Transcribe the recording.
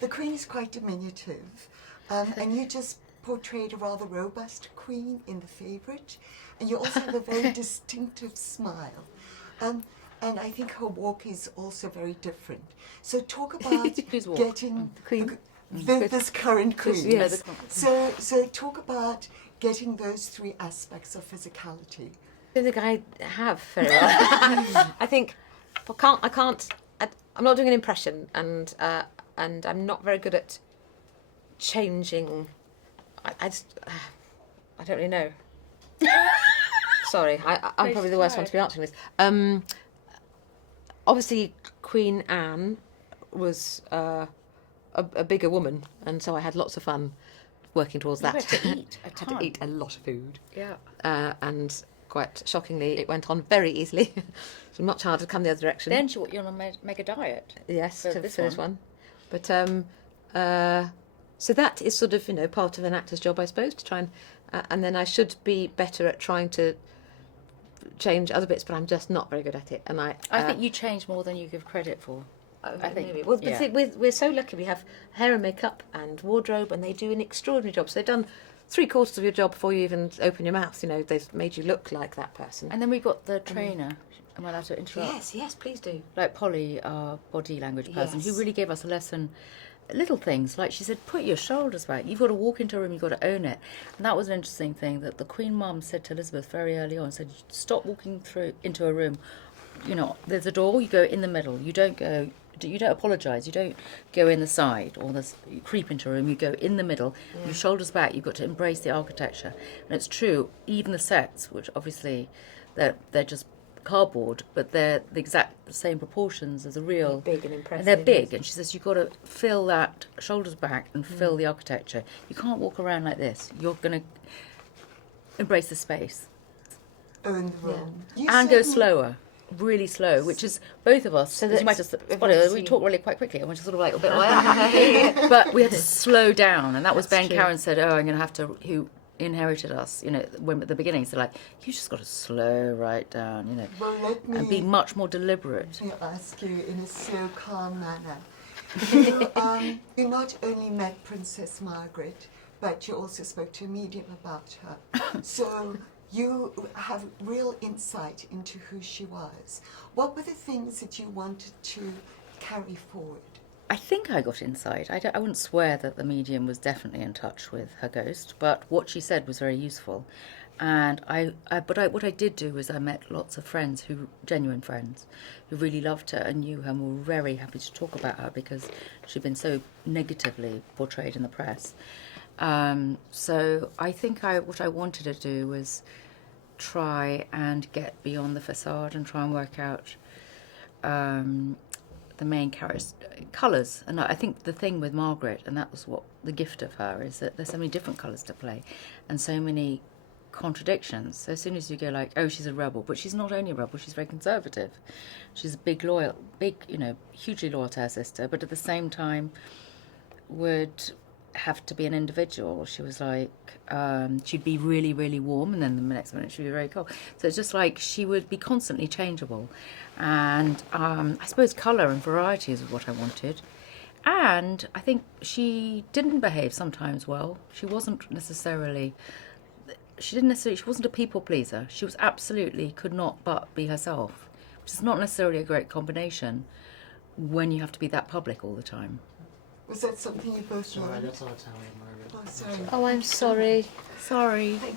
The Queen is quite diminutive, and you just portrayed a rather robust Queen in The Favourite, and you also have a very distinctive smile. And I think her walk is also very different. So talk about getting the Queen. This current Queen. Yes. So talk about getting those three aspects of physicality. I think I have very well. I think I'm not doing an impression, and I'm not very good at changing. I don't really know. Sorry, I'm probably the worst one to be answering this. Obviously, Queen Anne was a bigger woman, and so I had lots of fun working towards that. You had to eat a ton. Had to eat a lot of food. Yeah. And quite shockingly, it went on very easily. It's much harder to come the other direction. Then you're on a mega diet. Yes, for to this finish one. But so that is sort of part of an actor's job, I suppose, to try and then I should be better at trying to change other bits, but I'm just not very good at it. And I think you change more than you give credit for. I think maybe. Well, yeah. we're so lucky. We have hair and makeup and wardrobe, and they do an extraordinary job. So they've done 3/4 of your job before you even open your mouth. They've made you look like that person. And then we've got the trainer. Am I allowed to interrupt? Yes, please do. Like Polly, our body language person, Yes. who really gave us a lesson. Little things, like she said, put your shoulders back. You've got to walk into a room, you've got to own it. And that was an interesting thing that the Queen Mum said to Elizabeth very early on, said, stop walking into a room. There's a door, you go in the middle. You don't apologise, you don't go in the side or you creep into a room, you go in the middle, your shoulders back, you've got to embrace the architecture. And it's true, even the sets, which obviously they're just cardboard, but they're the exact same proportions as a real. They're big and impressive. And they're big, and she says you've got to fill that shoulders back and fill the architecture. You can't walk around like this. You're going to embrace the space. Own the room. And go slower. Really slow, which is both of us. So you might have spotted, we talk really quite quickly, and we're just sort of like a bit like, but we had to slow down, and that was Ben Karen said, "Oh, I'm going to have to." Who inherited us? When at the beginning, so like, you just got to slow right down, and be much more deliberate. Let me ask you in a slow, calm manner. You not only met Princess Margaret, but you also spoke to a medium about her. So you have real insight into who she was. What were the things that you wanted to carry forward? I think I got insight. I wouldn't swear that the medium was definitely in touch with her ghost, but what she said was very useful. And what I did do was I met lots of friends, genuine friends, who really loved her and knew her and were very happy to talk about her because she'd been so negatively portrayed in the press. So I think what I wanted to do was try and get beyond the facade and try and work out the main character's colours. And I think the thing with Margaret, and that was what the gift of her, is that there's so many different colours to play and so many contradictions. So as soon as you go like, oh, she's a rebel, but she's not only a rebel, she's very conservative. She's hugely loyal to her sister, but at the same time would have to be an individual. She was like, she'd be really, really warm, and then the next minute she'd be very cold. So it's just like she would be constantly changeable. And I suppose colour and variety is what I wanted. And I think she didn't behave sometimes well. She wasn't a people pleaser. She was absolutely could not but be herself, which is not necessarily a great combination when you have to be that public all the time. Was that something you both Sorry, learned? that's our Italian, Margaret. Oh, sorry. Oh, I'm sorry. Sorry. Thank